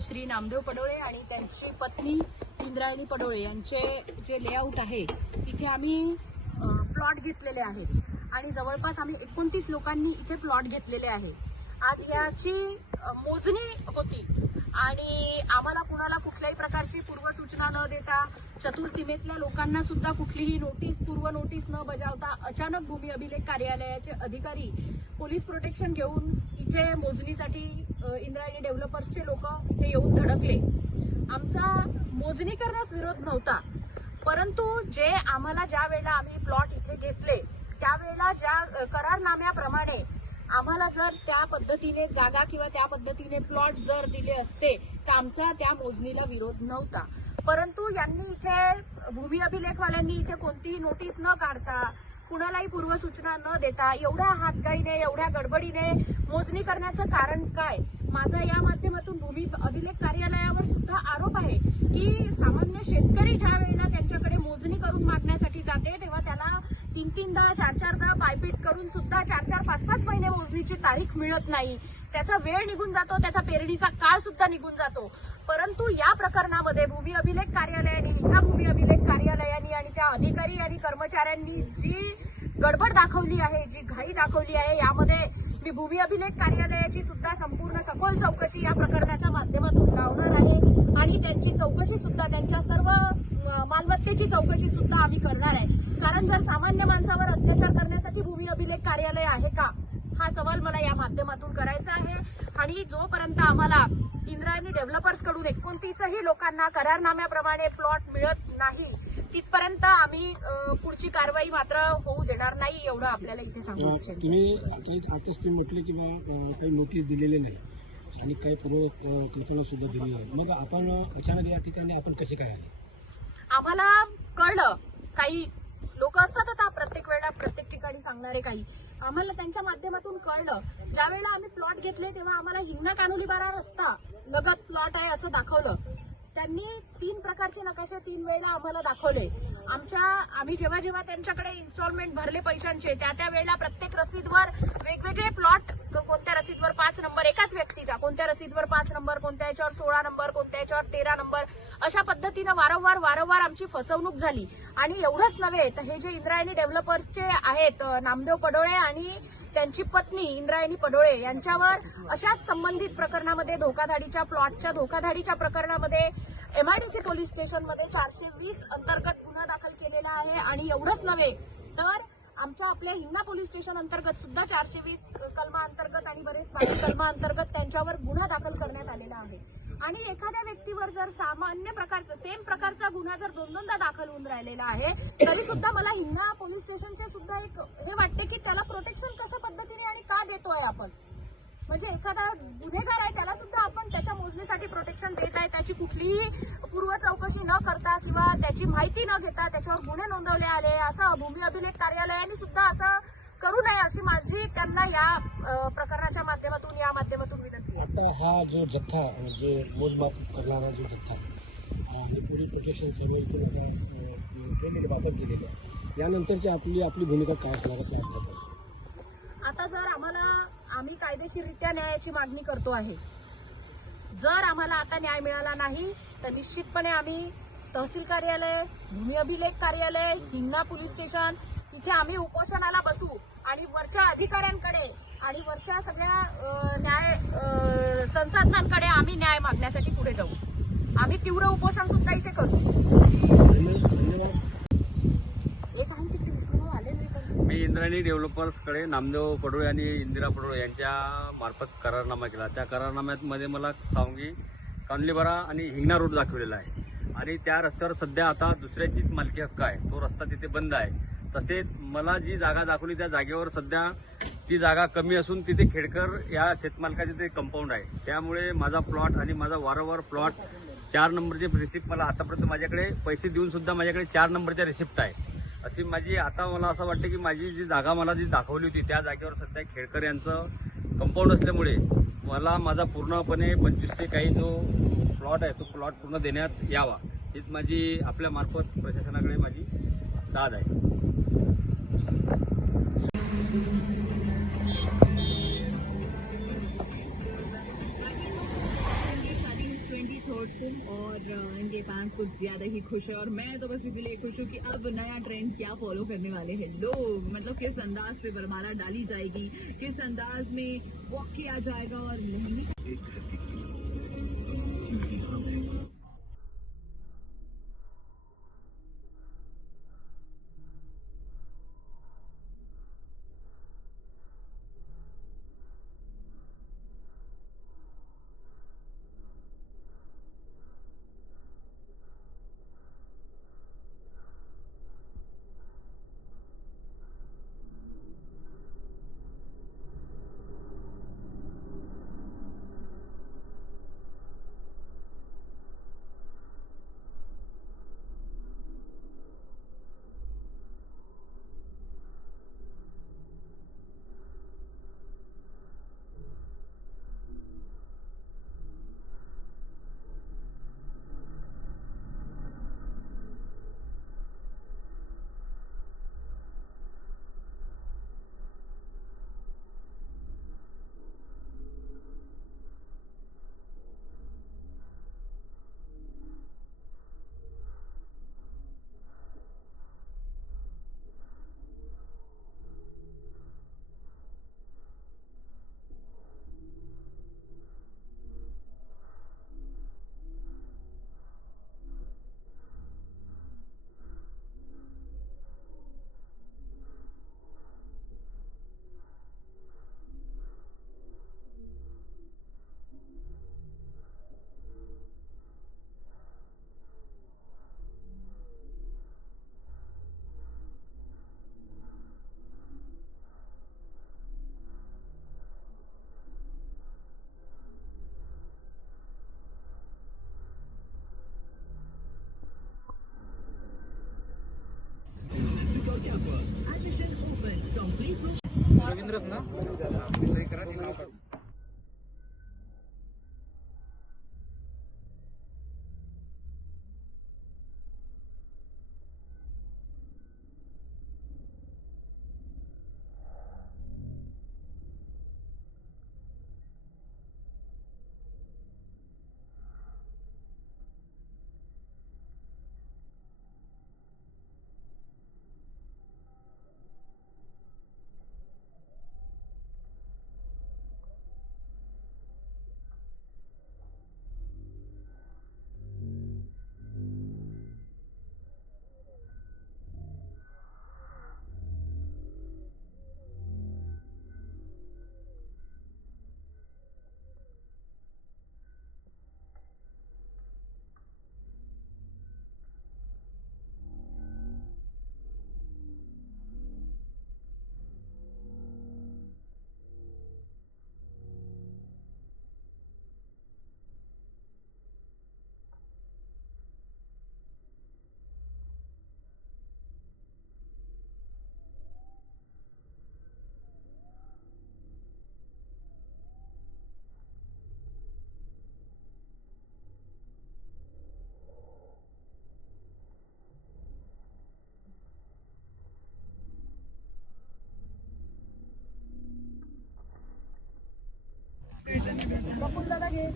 श्री नामदेव पडोळे आणि त्यांची पत्नी इंद्रायणी पडोळे यांचे जे लेआउट आहे इथे आम्ही प्लॉट घेतलेले आहेत. आणि जवळपास आम्ही एकोणतीस लोकांनी इथे प्लॉट घेतलेले आहे. आज याची मोजणी होती. आणि आम्हाला कुणाला कुठल्याही प्रकारची पूर्वसूचना न देता चतुर्सीमेतल्या लोकांना सुद्धा कुठलीही नोटीस पूर्व नोटीस न बजावता अचानक भूमी अभिलेख कार्यालयाचे अधिकारी पोलीस प्रोटेक्शन घेऊन इथे मोजणीसाठी इंद्रायणी डेव्हलपर्सचे लोक इथे येऊन धडकले. आमचा मोजणी करण्यास विरोध नव्हता. परंतु जे आम्हाला ज्या वेळेला आम्ही प्लॉट इथे घेतले त्यावेळेला ज्या करारनाम्याप्रमाणे आम्हाला जर त्या पद्धतीने जागा किंवा त्या पद्धतीने प्लॉट जर दिले असते तर आमचा त्या मोजणीला विरोध नव्हता. परंतु यांनी इथे भूमी अभिलेखवाल्यांनी इथे कोणतीही नोटीस न काढता कुणालाही पूर्वसूचना न देता एवढ्या हातगाईने एवढ्या गडबडीने मोजणी करण्याचं कारण काय? माझा या माध्यमातून भूमी अभिलेख कार्यालयावर सुद्धा आरोप आहे की सामान्य शेतकरी ज्या वेळेला त्यांच्याकडे मोजणी करून मागण्यासाठी जाते तेव्हा त्याला तीन तीनदा चार चारदा पायपीट करून सुद्धा चार चार पाच पाच महिने मोजणीची तारीख मिळत नाही. त्याचा वेळ निघून जातो त्याचा पेरणीचा काळ सुद्धा निघून जातो. परंतु या प्रकरणामध्ये भूमी अभिलेख कार्यालयाने लिखा भूमी अभिलेख कार्यालयाने आणि त्या अधिकारी आणि कर्मचाऱ्यांनी जी गडबड दाखवली आहे जी घाई दाखवली आहे यामध्ये मी भूमी अभिलेख कार्यालयाची सुद्धा संपूर्ण सखोल चौकशी या प्रकरणाच्या माध्यमातून लावणार आहे. आणि त्यांची चौकशी सुद्धा त्यांच्या सर्व मालमत्तेची चौकशी सुद्धा आम्ही करणार आहे. कारण जर सामान्य माणसावर अत्याचार करण्यासाठी भूमी अभिलेख कार्यालय आहे का? हा सवाल मला या माध्यमातून करायचा आहे. आणि जोपर्यंत आम्हाला इंद्रायणी डेव्हलपर्सकडून एकोणतीसही लोकांना करारनाम्याप्रमाणे प्लॉट मिळत नाही तिथपर्यंत आम्ही पुढची कारवाई मात्र होऊ देणार नाही एवढं आपल्याला इथे सांगू तुम्ही आता आताच तुम्ही म्हटले की बा, अं, काही नोटीस दिलेले नाही. आणि काही पूर्व कल्पना सुद्धा दिली नाही. मग आपण अचानक या ठिकाणी आपण कसे काय आले? आम्हाला कळलं. काही लोक असतात आता प्रत्येक वेळेला प्रत्येक ठिकाणी सांगणारे काही. आम्हाला त्यांच्या माध्यमातून कळलं. ज्या वेळेला आम्ही प्लॉट घेतले तेव्हा आम्हाला हिंगणा कानोलीबारा रस्ता लगत प्लॉट आहे असं दाखवलं. त्यांनी तीन प्रकारचे नकाशे तीन वेळेला आम्हाला दाखवले. आमच्या आम्ही जेव्हा जेव्हा त्यांच्याकडे इन्स्टॉलमेंट भरले पैशांचे त्या त्या वेळेला प्रत्येक रसीदवर वेगवेगळे प्लॉट कोणत्या रसीदवर पाच नंबर एकाच व्यक्तीचा कोणत्या रसीदवर पाच नंबर कोणत्या याच्यावर सोळा नंबर कोणत्या याच्यावर तेरा नंबर अशा पद्धतीनं वारंवार वारंवार आमची फसवणूक झाली. आणि एवढंच नव्हे तर हे जे इंद्रायणी डेव्हलपर्सचे आहेत नामदेव पडोळे आणि त्यांची पत्नी इंद्रायणी पडोळे यांच्यावर अशाच संबंधित प्रकरणामध्ये धोकाधाडीच्या प्लॉटच्या धोकाधाडीच्या प्रकरणामध्ये एमआयडीसी पोलीस स्टेशनमध्ये चारशे वीस अंतर्गत गुन्हा दाखल केलेला आहे. आणि एवढंच नव्हे तर आमच्या आपल्या हिंगणा पोलीस स्टेशन अंतर्गत सुद्धा चारशे वीस कलमा अंतर्गत आणि बरेच बाकी कलमा अंतर्गत त्यांच्यावर गुन्हा दाखल करण्यात आलेला आहे. आणि एखाद्या व्यक्तीवर जर सामान्य प्रकारचा सेम प्रकारचा गुन्हा जर दोन दोनदा दाखल होऊन राहिलेला आहे तरी सुद्धा मला हिंगणा पोलीस स्टेशनचे सुद्धा एक हे वाटते की त्याला प्रोटेक्शन कशा पद्धतीने आणि का देतोय आपण? म्हणजे एखादा गुन्हेगार आहे त्याला सुद्धा आपण त्याच्या मोजणीसाठी प्रोटेक्शन देत आहे त्याची कुठलीही पूर्व चौकशी न करता किंवा त्याची माहिती न घेता त्याच्यावर गुन्हे नोंदवले आले असं भूमी अभिलेख कार्यालयाने सुद्धा असं करू नये अशी माझी त्यांना या प्रकरणाच्या माध्यमातून या माध्यमातून आता हा जो जथ्था जे मोजमाप करणारा जो जथ्था आणि पोलीस प्रोटेक्शन सर्व केलेले वापर केलेले यानंतरची आपली आपली भूमिका काय असणार आता जर आम्हाला आम्ही कायदेशीररित्या न्यायाची मागणी करतो आहे. जर आम्हाला आता न्याय मिळाला नाही तर निश्चितपणे आम्ही तहसील कार्यालय भूमी अभिलेख कार्यालय हिंगणा पोलीस स्टेशन इथे आम्ही उपोषणाला बसू. आणि वरच्या अधिकाऱ्यांकडे आणि वरच्या सगळ्या न्याय संसाधनांकडे आम्ही न्याय मागण्यासाठी पुढे जाऊ. आम्ही तीव्र उपोषण सुद्धा इथे करू. मी इंद्रायणी डेव्हलपर्सकडे नामदेव पडोळे आणि इंदिरा पडोळे यांच्या मार्फत करारनामा केला. त्या करारनाम्यामध्ये मला सावंगी कांडलीबारा आणि हिंगणा रोड दाखवलेला आहे. आणि त्या रस्त्यावर सध्या आता दुसऱ्याचीच मालकी हक्क आहे. तो रस्ता तिथे बंद आहे. तसेच मला जी जागा दाखवली त्या जागेवर सध्या ती जागा कमी असून तिथे खेडकर या शेतमालकाचे ते कंपाऊंड आहे. त्यामुळे माझा प्लॉट आणि माझा वारंवार प्लॉट चार नंबरचे रिसिप्ट मला आतापर्यंत माझ्याकडे पैसे देऊन सुद्धा माझ्याकडे चार नंबरच्या रिसिप्ट आहे. अशी माझी आता मला असं वाटतं की माझी जी जागा मला जी दाखवली होती त्या जागेवर सध्या खेडकर यांचं कंपाऊंड असल्यामुळे मला माझा पूर्णपणे पंचवीसशे काही जो प्लॉट आहे तो प्लॉट पूर्ण देण्यात यावा. हीच माझी आपल्या मार्फत प्रशासनाकडे माझी दाद आहे. और इनके फैंस कुछ ज़्यादा ही खुश है और मैं तो बस इसीलिए खुश हूँ कि अब नया ट्रेंड क्या फॉलो करने वाले हैं। लोग मतलब किस अंदाज से बरमाला डाली जाएगी, किस अंदाज में वॉक किया जाएगा और नहीं। Да. ¡Vamos a la la guerra!